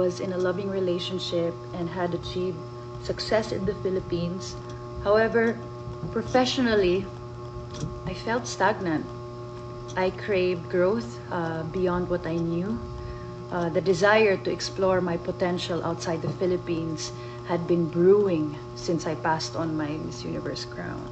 was in a loving relationship and had achieved success in the Philippines. However, professionally, I felt stagnant. I craved growth beyond what I knew. The desire to explore my potential outside the Philippines had been brewing since I passed on my Miss Universe crown.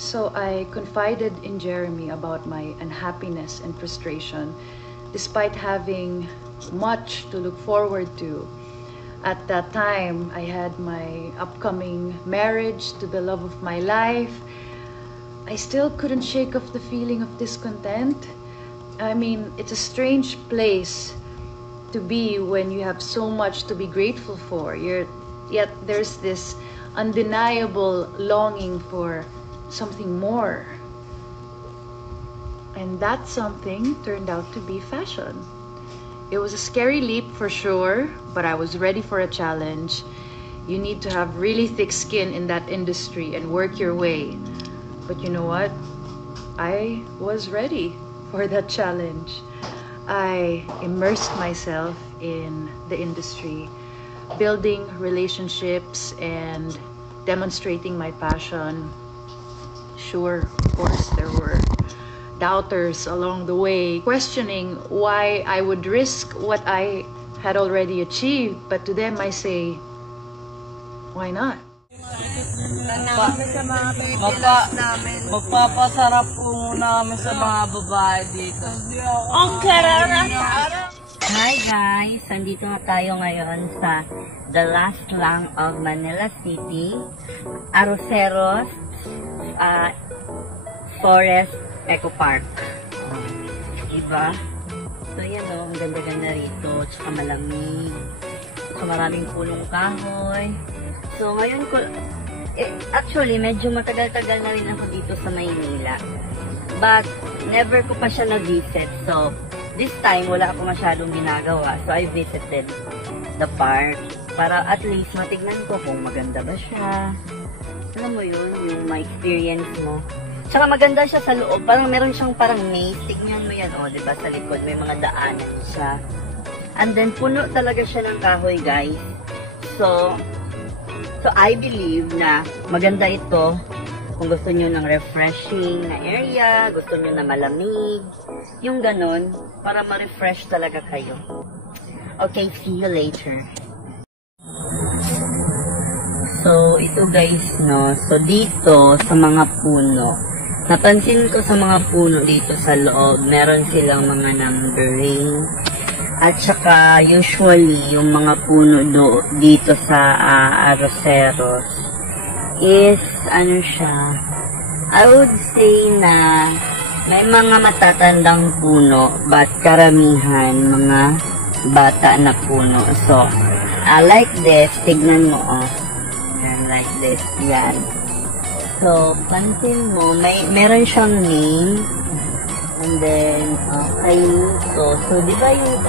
So I confided in Jeremy about my unhappiness and frustration, despite having much to look forward to. At that time, I had my upcoming marriage to the love of my life. I still couldn't shake off the feeling of discontent. I mean, it's a strange place to be when you have so much to be grateful for. Yet there's this undeniable longing for something more. And that something turned out to be fashion. It was a scary leap for sure, but I was ready for a challenge. You need to have really thick skin in that industry and work your way. But you know what? I was ready for that challenge. I immersed myself in the industry, building relationships and demonstrating my passion. Sure, of course, there were doubters along the way, questioning why I would risk what I had already achieved. But to them, I say, why not? Magpapasarap po muna kami sa mga babae dito. Hi guys! Nandito na tayo ngayon sa the last lang of Manila City, Arroceros Forest Eco Park. Diba? So yan o, ang ganda-ganda rito, tsaka malamig, tsaka maraming punong kahoy. So ngayon ko, actually medyo matagal-tagal na rin ako dito sa Maynila. But never ko pa siya na-visit. So this time wala ako masyadong ginagawa. So I visited the park para at least matignan ko kung maganda ba siya. Alam mo yun, yung ma-experience mo. Tsaka maganda siya sa loob. Parang meron siyang parang maze. Tignan mo yan, o, diba? Sa likod may mga daanan siya. And then, puno talaga siya ng kahoy, guys. So I believe na maganda ito kung gusto nyo ng refreshing na area, gusto nyo na malamig, yung ganon, para ma-refresh talaga kayo. Okay, see you later. So, ito guys, no? So, dito, sa mga puno, napansin ko sa mga puno dito sa loob, meron silang mga numbering. At saka, usually, yung mga puno dito sa Arroceros is, ano siya, I would say na may mga matatandang puno, but karamihan, mga bata na puno. So, like this, tignan mo, oh. Yan, like this, yan. So, pansin mo, meron siyang name. And then, kainito. So, di ba yung,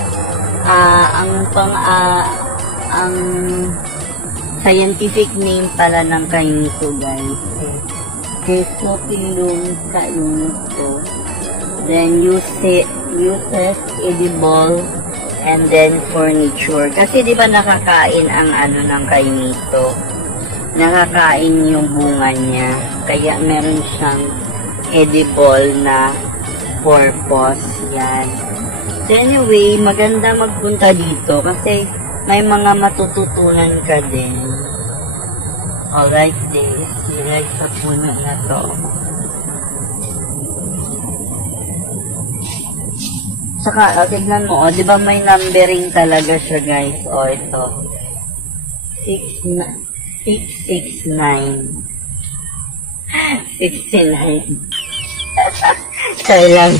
ang scientific name pala ng kainito, guys. Chrysophyllum kainito. Then, uses edible and then furniture. Kasi di ba nakakain ang ano ng kainito? Nakakain yung bunga niya. Kaya meron siyang edible na purpose. Yan. So anyway, maganda magpunta dito kasi may mga matututunan ka din. Alright, this. Direct sa puno na to. Saka, tignan mo, di ba may numbering talaga siya, guys? Ito. 669. 69. Sorry lang.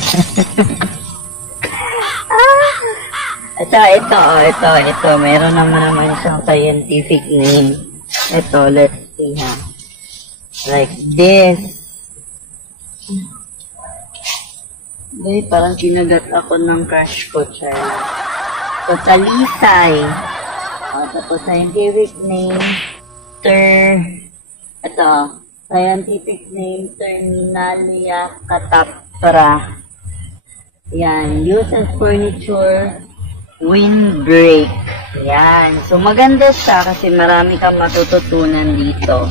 Ito. Meron naman siyang scientific name. Ito, let's see ha. Like this. Parang kinagat ako ng crush ko, Charlie. So, talisay. Tapos, scientific name, scientific name, Terminalia cataptra. Yan, use as furniture, windbreak. Ayan. So, maganda siya kasi marami kang matututunan dito.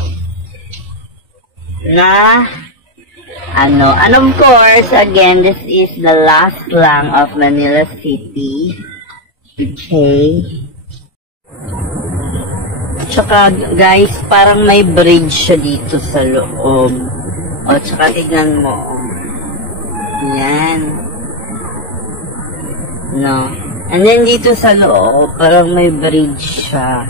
Na, and of course, again, this is the last lang of Manila City. Okay. Tsaka, guys, parang may bridge siya dito sa loob. O, tsaka tignan mo. Yan. No. And then dito sa loob, parang may bridge siya.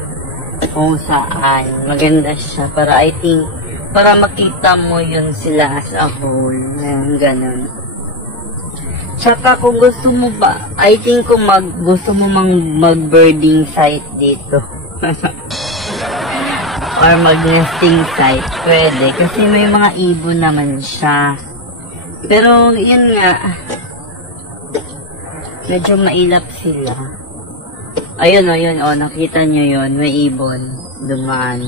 Kung saan. Maganda siya. Para makita mo yun sila as a whole. Ayan, ganun. Tsaka kung gusto mo ba, I think kung gusto mo mag-birding site dito. Or mag-nesting site, pwede. Kasi may mga ibon naman siya. Pero, yun nga, medyo mailap sila. Ayun, nakita nyo yun, may ibon, dumaan.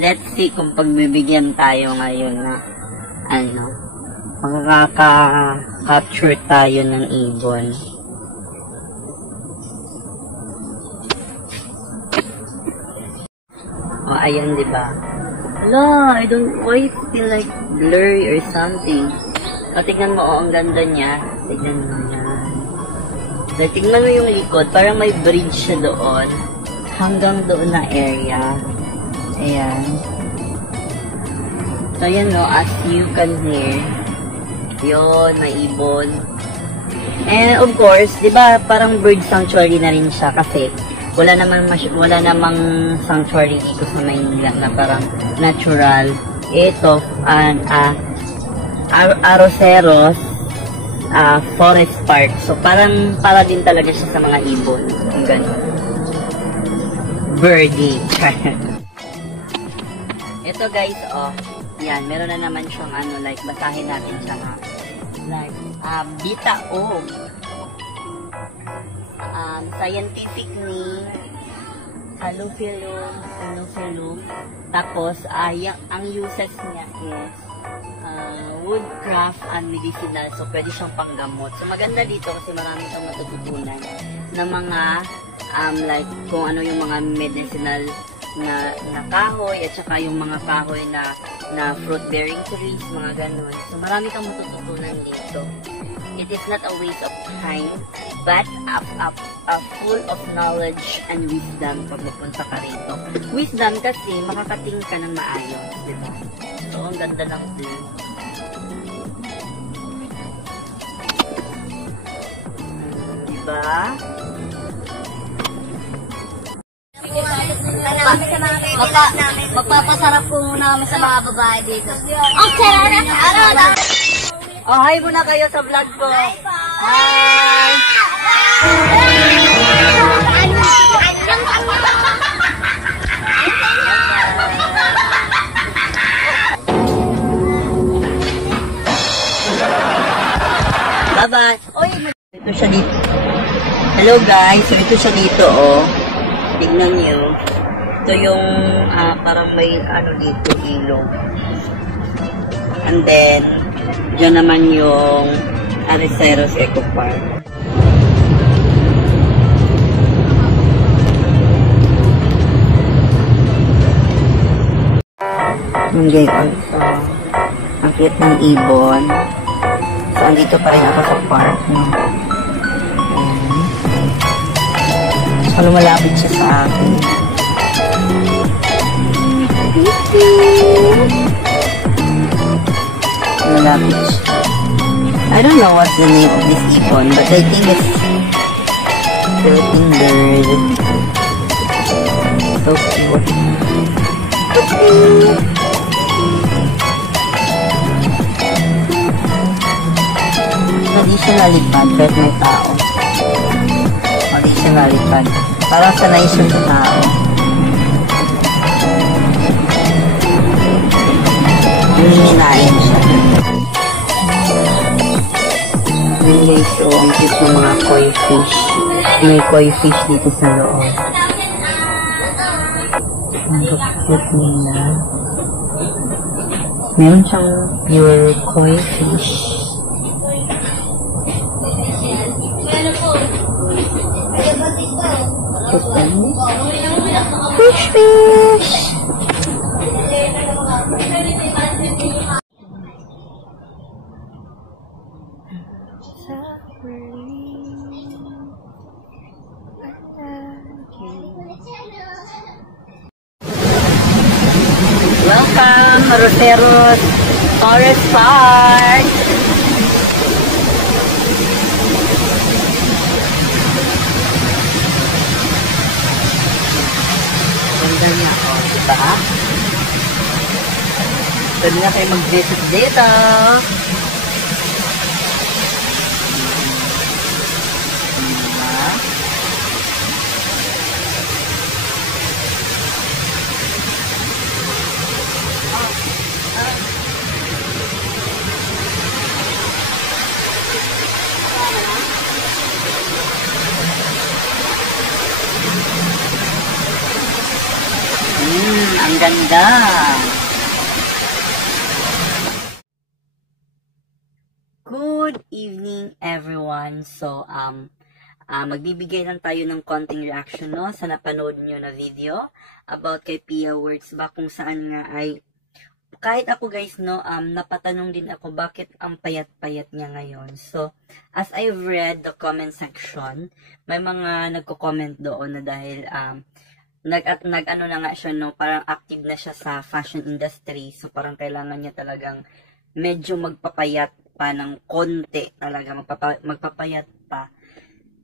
Let's see kung pagbibigyan tayo ngayon na, makaka-capture tayo ng ibon. Oh, ayan, diba? Why it feel like blurry or something? O, tignan mo, ang ganda niya. Tignan mo yan. Tignan mo yung likod, parang may bridge siya doon. Hanggang doon na area. Ayan. So, yan no, as you can hear, yun, may ibon. And, of course, diba, parang bird sanctuary na rin siya kasi wala namang sanctuary dito sa Maynila na parang natural. Ito, Arroceros Forest Park. So, parang para din talaga siya sa mga ibon. Yung gano'n. Birdie. Ito guys, yan, meron na naman siyang like, basahin natin siya ha. Like, bitaog. Scientific name, Halophilum. Tapos, ang uses niya is woodcraft and medicinal. So, pwede siyang panggamot. So, maganda dito kasi marami kang matututunan na mga, like, kung ano yung mga medicinal na kahoy at saka yung mga kahoy na fruit-bearing trees, mga ganun. So, marami kang matututunan dito. It is not a waste of time, but full of knowledge and wisdom pag mapunta ka rito. Wisdom kasi makakating ka ng maayos, diba? So, ang ganda ng view. Diba? Magpapasarap po muna kami sa mga babae dito. Oh, hi muna kayo sa vlog ko. Hi! Bye-bye! Ito siya dito. Hello guys! So, ito siya dito, oh. Tignan niyo. Ito yung parang may dito, ilog. And then, dyan naman yung Arroceros Eco Park. Okay, also, ang cute ng ibon. So, andito pa rin ako sa park. No? So, lumalapit siya sa akin. Lumalapit siya. I don't know what's the name of this ibon, but I think it's Philippine bird. So cute. Hindi siya nalipad, pero may tao. Hindi siya nalipad. Parang sanay siya sa tao. Hinihilain siya. Yun guys, so ang cute ng mga koi fish. May koi fish dito sa loob. Ang cute nila. Meron siyang pure koi fish. Fish! Welcome, Roseros Forest Park! Ganda niya, o, diba? Pwede na kayo mag-visit dito. Diba? Ang ganda. Good evening, everyone. So, magbibigay lang tayo ng konting reaction, no, sa napanood nyo na video about kay Pia Words ba, kung saan nga ay, kahit ako guys, no, napatanong din ako bakit ang payat-payat niya ngayon. So, as I've read the comment section, may mga nagko-comment doon na dahil, nag-ano na nga siya, no, parang active na siya sa fashion industry. So, parang kailangan niya talagang medyo magpapayat pa ng konti talaga. Magpapayat pa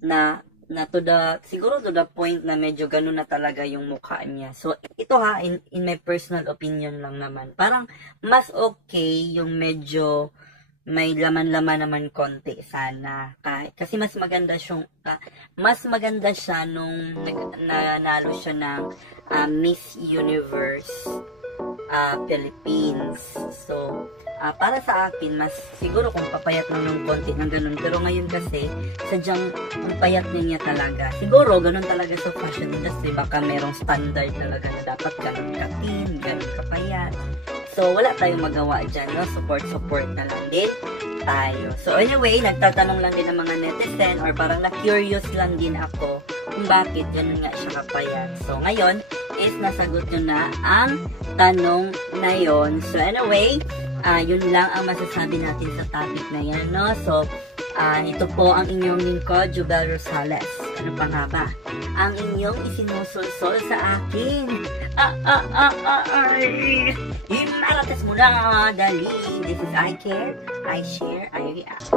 na to the, siguro to the point na medyo ganun na talaga yung mukha niya. So, ito ha, in my personal opinion lang naman, parang mas okay yung medyo may laman-laman naman konti sana. Kasi mas maganda siya nung nanalo siya ng Miss Universe Philippines. So, para sa akin, mas siguro kung papayat lang ng konti ng ganun. Pero ngayon kasi, sadyang ang payat niya talaga. Siguro, ganun talaga sa fashion industry. Baka merong standard talaga na dapat ganun katin, ganun kapayat. So, wala tayong magawa dyan, no? Support na lang din tayo. So, anyway, nagtatanong lang din ng mga netizen or parang na-curious lang din ako kung bakit ganun nga siya kapayat. So, ngayon is nasagot nyo na ang tanong na yon. So, anyway, yun lang ang masasabi natin sa topic na yan, no? So, ito po ang inyong lingkod, Jubel Rosales. Ano pa nga ba? Ang inyong isinusulsol sa akin. Imarates mo na, dali. This is I Care, I Share, I React.